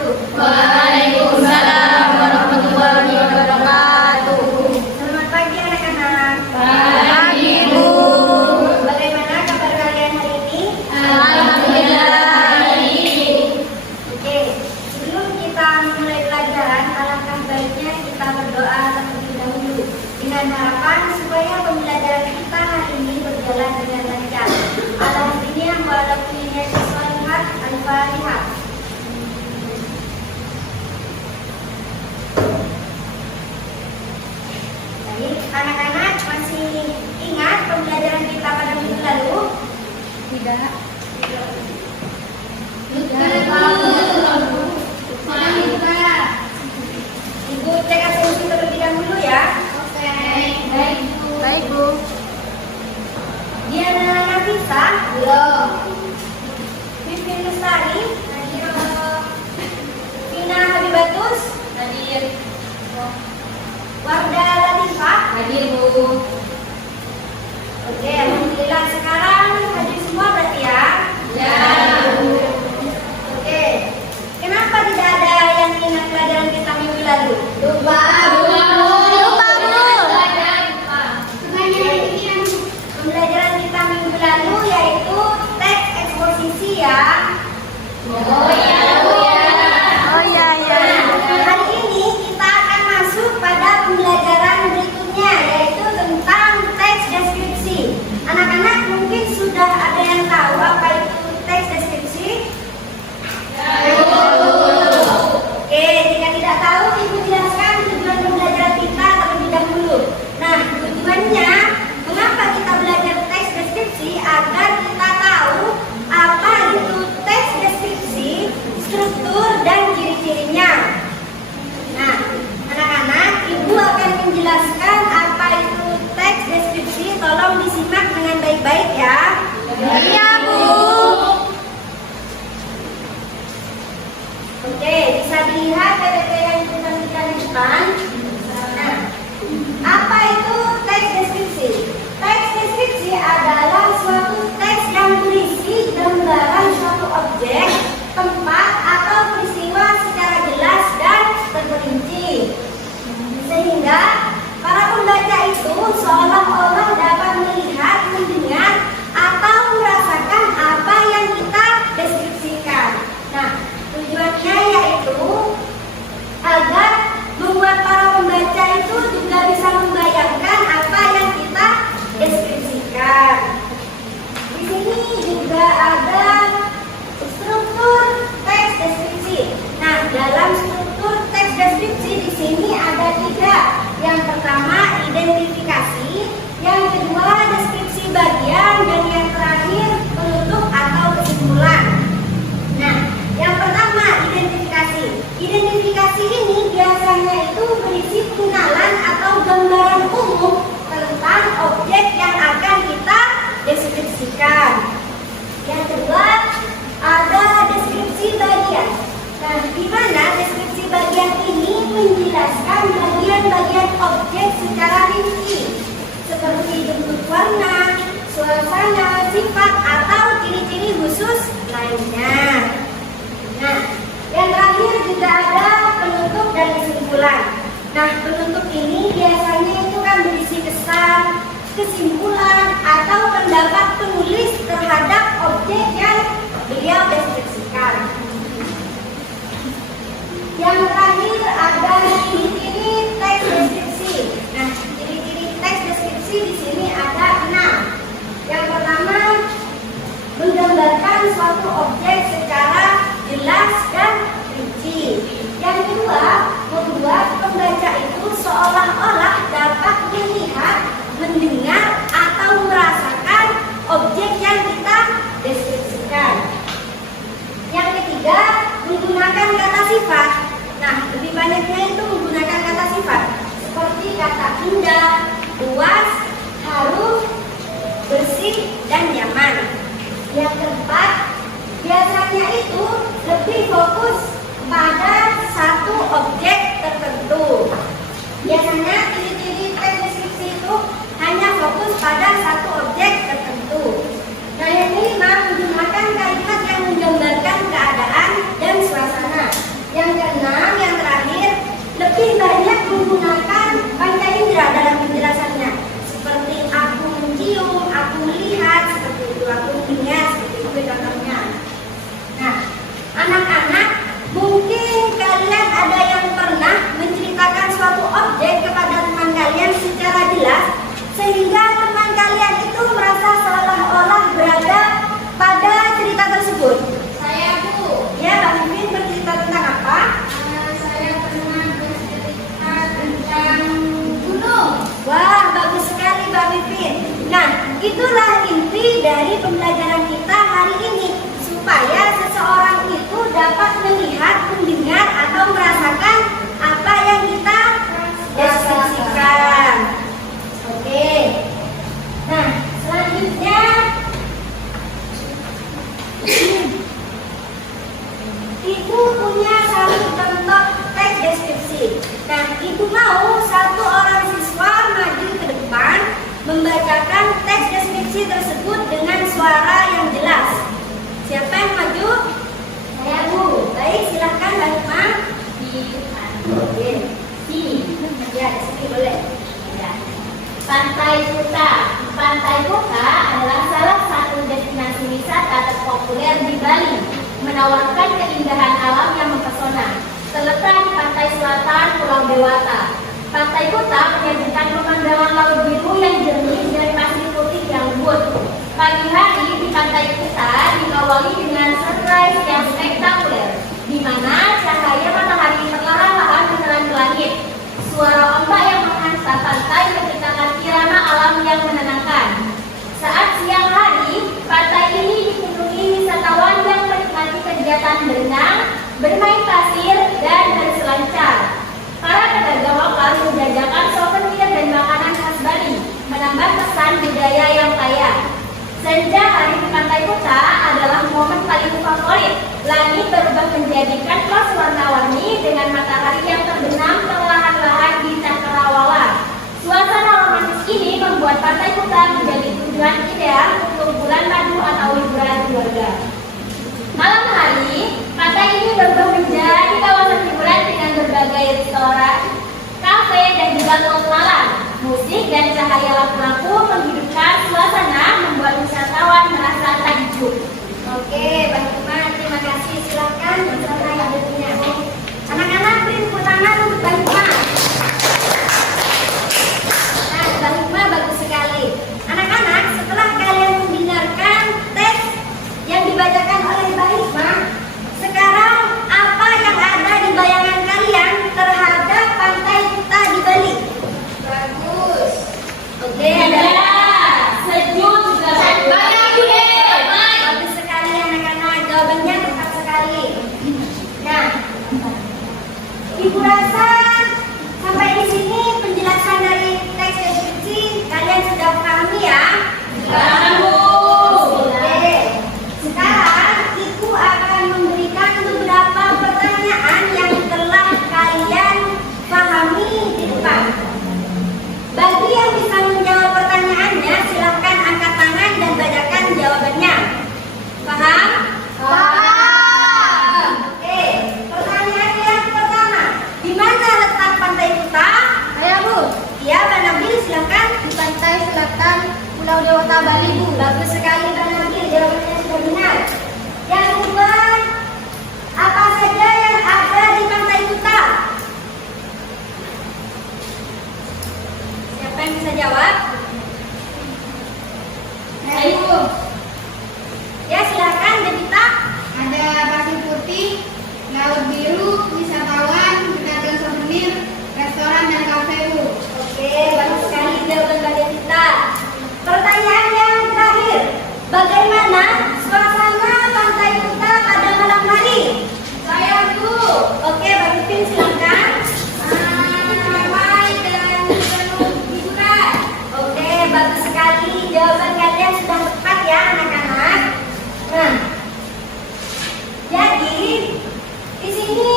Waalaikumsalam warahmatullahi wabarakatuh. Selamat pagi anak-anak. Pagi, Bu. Bagaimana kabar kalian hari ini? Alhamdulillah baik. Oke, sebelum kita mulai pelajaran, alangkah baiknya kita berdoa terlebih dahulu dengan harapan supaya pembelajaran kita hari ini berjalan dengan lancar. Alhamdulillah walaupun sholawat al-Fatihah. Baik, anak-anak masih ingat pembelajaran kita pada minggu lalu? Tidak. Ibu cek asumsi terlebih dahulu ya. Oke. Baik Bu. Diana Nafisa, Belum. Vivi Lestari, Vina Habibatus, Hadir. Warda Latifah. Hadir, Bu. Oke, alhamdulillah sekarang hadir semua berarti ya. Ya. Oke. Kenapa tidak ada yang ingat pelajaran kita minggu lalu? Lupa, Bu. Pembelajaran kita minggu lalu yaitu teks eksposisi ya. Oh ya, Bu ya. Hari ini kita akan masuk pada pembelajaran berikutnya yaitu tentang teks deskripsi. Anak-anak mungkin sudah ada yang tahu apa itu teks deskripsi? Oke, jika tidak tahu, Ibu jelaskan tujuan pembelajaran kita terlebih dahulu. Nah, tujuannya mengapa kita belajar teks deskripsi agar kita tahu apa itu teks deskripsi, struktur dan ciri-cirinya. Nah, anak-anak, Ibu akan menjelaskan apa itu teks deskripsi. Tolong disimak dengan baik-baik ya. Iya, Bu. Oke, bisa dilihat PPT yang ditampilkan di depan. Nah, apa itu teks deskripsi? Teks deskripsi adalah suatu teks yang berisi gambaran suatu objek, tempat, atau peristiwa secara jelas dan terperinci. Sehingga para pembaca itu seolah-olah dapat melihat, mendengar, atau merasakan apa yang kita deskripsikan. Nah, tujuannya yaitu agar membuat para pembaca itu juga bisa membayangkan apa yang kita deskripsikan. Di sini juga ada struktur teks deskripsi. Nah, dalam struktur teks deskripsi di sini ada 3. Yang pertama identifikasi, yang kedua deskripsi bagian, dan yang terakhir penutup atau kesimpulan. Nah, yang pertama identifikasi. Identifikasi ini biasanya itu berisi pengenalan atau gambaran umum tentang objek yang akan kita deskripsikan. Yang kedua ada deskripsi bagian. Nah, di mana deskripsi bagian ini menjelaskan bagian-bagian objek secara rinci, seperti bentuk warna, suasana, sifat, atau ciri-ciri khusus lainnya. Nah, yang terakhir juga ada penutup dan kesimpulan. Nah, penutup ini biasanya itu kan berisi kesan, kesimpulan, atau pendapat penulis terhadap objek yang beliau deskripsikan. Yang terakhir ada ciri-ciri teks deskripsi. Nah, ciri-ciri teks deskripsi di sini ada 6. Yang pertama, menggambarkan suatu objek secara jelas dan rinci. Yang kedua, membuat pembaca itu seolah-olah dapat melihat, mendengar, atau merasakan objek yang kita deskripsikan. Yang ketiga, menggunakan kata sifat. Nah, lebih banyaknya itu menggunakan kata sifat seperti kata indah, luas, harum, bersih, dan nyaman. Yang keempat, biasanya itu lebih fokus pada satu objek tertentu. Biasanya ciri-ciri teks deskripsi itu hanya fokus pada satu objek tertentu. Nah, yang kelima, menggunakan kalimat yang menggambarkan keadaan dan suasana. dapat melihat, mendengar, atau merasakan apa yang kita deskripsikan. Oke. Nah, selanjutnya Ibu punya satu contoh teks deskripsi. Nah, Ibu mau satu orang siswa maju ke depan membacakan teks deskripsi tersebut dengan suara yang jelas. Siapa yang maju? Saya, Bu. Baik, silahkan Mbak Hikmah. Oke. Ya, di sini boleh. Ya. Pantai Kuta. Pantai Kuta adalah salah satu destinasi wisata terpopuler di Bali, menawarkan keindahan alam yang mempesona. Terletak di pantai selatan Pulau Dewata. Pantai Kuta menyajikan pemandangan laut biru yang jernih dan pasir putih yang lembut. Pagi hari di Pantai Kuta diawali dengan sunrise yang spektakuler, di mana cahaya matahari perlahan-lahan menerangi langit. Suara ombak yang menghantam pantai menciptakan irama alam yang menenangkan. Saat siang hari, pantai ini dikunjungi wisatawan yang menikmati kegiatan berenang, bermain pasir, dan berselancar. Para pedagang lokal menjajakan souvenir dan makanan khas Bali, menambah kesan budaya yang kaya. Senja hari di Pantai Kuta adalah momen paling favorit. Langit berubah menjadi kanvas warna-warni dengan matahari yang terbenam perlahan-lahan di cakrawala. Suasana romantis ini membuat Pantai Kuta menjadi tujuan ideal untuk bulan madu atau liburan keluarga. Malam hari, pantai ini berubah menjadi kawasan hiburan dengan berbagai restoran, kafe, dan juga tol malam. Musik dan cahaya lampu-lampu menghidupkan suasana, membuat wisatawan merasa takjub. Oke, Mbak Hikmah, terima kasih. Silahkan bersama ibunya. Anak-anak, beri tepuk tangan untuk Mbak Hikmah. Nah, Mbak Hikmah bagus sekali. Anak-anak, setelah kalian mendengarkan teks yang dibacakan oleh Mbak Hikmah, sekarang apa yang ada di bayangan kalian terhadap Pantai Kuta di Bali? Bagus. Oke, ada Sejuk juga bagus sekali anak-anak, jawabannya tepat sekali. Nah, Ibu rasa sampai di sini penjelasan dari teks deskripsi kalian sudah pahami ya? Oke, sekarang Ibu akan memberikan beberapa pertanyaan yang telah kalian pahami di depan. Bagi yang bisa menjawab pertanyaannya, silahkan angkat tangan dan bacakan jawabannya. Paham? Paham. Oke, pertanyaan yang pertama. Di mana letak Pantai Kuta? Ayo, Bu. Ya, Mbak Nabil, silahkan. Di pantai selatan Pulau Dewata, Bali, Bu. Bagus sekali Mbak Nabil, jawabannya sudah benar. Yang kedua, apa saja yang ada di Pantai Kuta? Siapa yang bisa jawab? Ayo, Bu. Ya, silahkan, Devita. Ada pasir putih, laut biru, wisatawan, pedagang souvenir, restoran dan kafe, Bu. Oke, bagus sekali jawaban Mbak Devita. Pertanyaan yang terakhir, bagaimana suasana Pantai Kuta pada malam hari? Saya, Bu. Oke, Mbak Pipin silahkan. Ramai dan penuh hiburan. Oke, bagus sekali jawaban kalian sudah tepat ya anak-anak. Nah, jadi di sini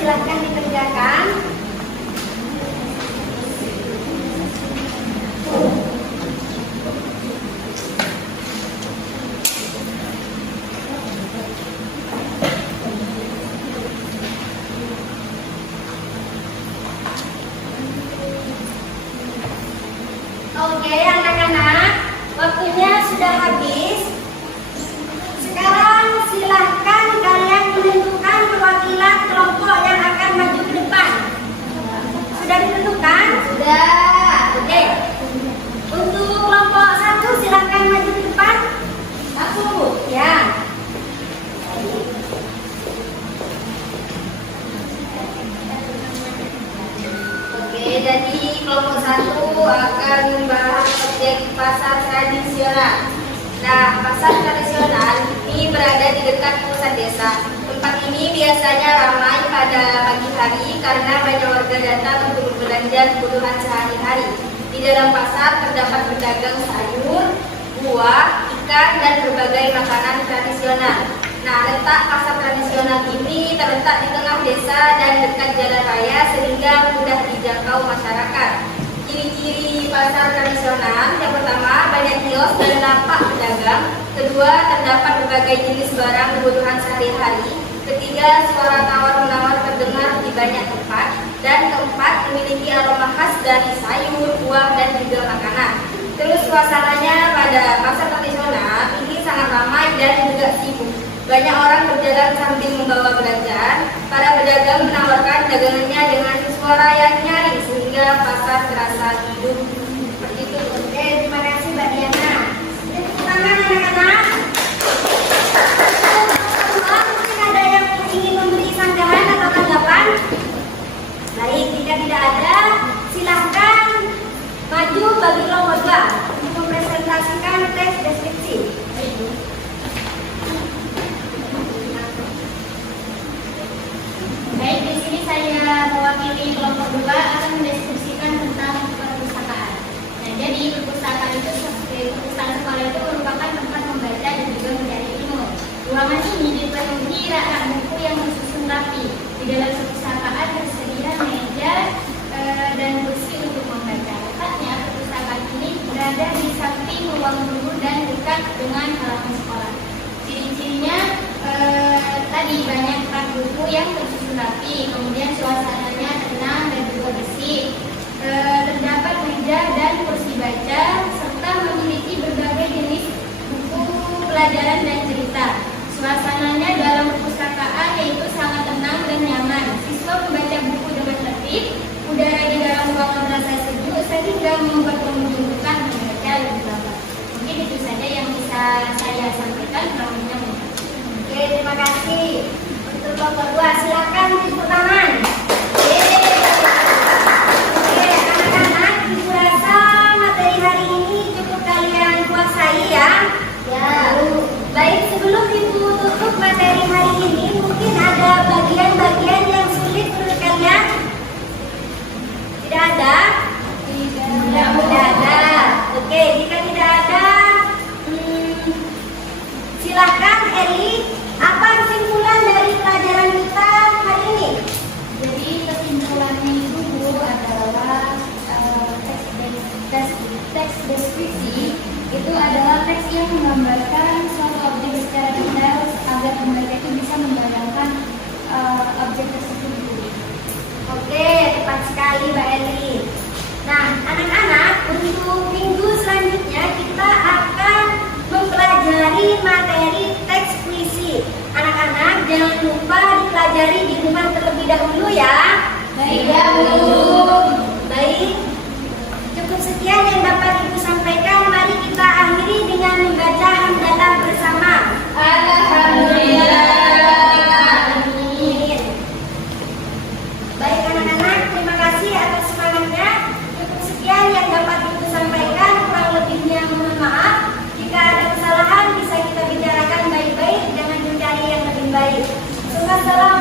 silahkan dikerjakan. Oke, anak-anak, waktunya sudah habis. Sekarang silahkan kalian menentukan perwakilan kelompok yang akan maju ke depan. Sudah ditentukan? Sudah. Oke. Untuk kelompok 1 silahkan maju ke depan. Aku. Ya. Oke, jadi kelompok 1 akan membahas objek pasar tradisional. Nah, pasar tradisional ini berada di dekat pusat desa. Tempat ini biasanya ramai pada pagi hari karena banyak warga datang untuk berbelanja kebutuhan sehari-hari. Di dalam pasar terdapat pedagang sayur, buah, ikan, dan berbagai makanan tradisional. Nah, letak pasar tradisional ini terletak di tengah desa dan dekat jalan raya sehingga mudah dijangkau masyarakat. Ciri-ciri pasar tradisional: yang pertama, banyak kios dan lapak pedagang. Kedua, terdapat berbagai jenis barang kebutuhan sehari-hari. Ketiga, suara tawar-menawar terdengar di banyak tempat. Dan keempat, memiliki aroma khas dari sayur, buah, dan juga makanan. Terus suasananya pada pasar tradisional ini sangat ramai dan juga sibuk. Banyak orang berjalan sambil membawa belanjaan. Para pedagang menawarkan dagangannya dengan suara yang nyaring sehingga pasar terasa hidup. Seperti itu. Oke, terima kasih Mbak Diana. Tepuk tangan anak-anak. Mungkin ada yang ingin memberi sanggahan atau tanggapan? Baik, jika tidak ada, silahkan maju bagi kelompok 2 untuk mempresentasikan teks deskripsi. Baik, di sini saya mewakili kelompok 2 akan mendeskripsikan tentang perpustakaan. Nah, jadi perpustakaan itu perpustakaan sekolah itu merupakan tempat membaca dan juga mencari ilmu. Ruangan ini dipenuhi rak-rak buku yang tersusun rapi. Di dalam perpustakaan tersedia meja dan kursi untuk membaca. Letaknya perpustakaan ini berada di samping ruang guru dan dekat dengan halaman sekolah. Ciri-cirinya tadi banyak rak buku yang tersusun rapi, kemudian suasananya tenang dan juga bersih. Terdapat meja dan kursi baca serta memiliki berbagai jenis buku pelajaran dan cerita. Suasananya dalam perpustakaan yaitu sangat tenang dan nyaman. Siswa membaca buku dengan tertib, udara di dalam ruangan terasa sejuk sehingga membuat pengunjung membaca lebih lama. Mungkin itu saja yang bisa saya sampaikan. Oke, terima kasih. Untuk kelompok 2 silakan tepuk tangan. Oke, anak-anak, ibu rasa materi hari ini cukup kalian kuasai ya? Ya. Baik, sebelum ibu tutup materi hari ini, mungkin ada bagian-bagian yang sulit menurut kalian? Tidak ada? Tidak ada. Oke, jika tidak ada, silahkan Eli. Apa kesimpulan dari pelajaran kita hari ini? Jadi kesimpulannya itu Bu adalah teks deskripsi itu adalah teks yang menggambarkan suatu objek secara detail agar pembaca itu bisa membayangkan objek tersebut. Oke, tepat sekali Mbak Eli. Nah, anak-anak, untuk minggu selanjutnya kita akan mempelajari materi teks puisi. Anak-anak, jangan lupa dipelajari di rumah terlebih dahulu ya. Baik, Bu. Baik, cukup sekian yang dapat Ibu sampaikan. Mari kita akhiri dengan membaca hamdalah bersama. Alhamdulillah. Amin. Baik anak-anak, terima kasih atas semangatnya. Cukup sekian yang dapat Ibu sampaikan. Kurang lebihnya mohon maaf. Jika ada kesalahan bisa kita bicarakan baik-baik. Jangan mencari yang lebih baik. Assalamualaikum.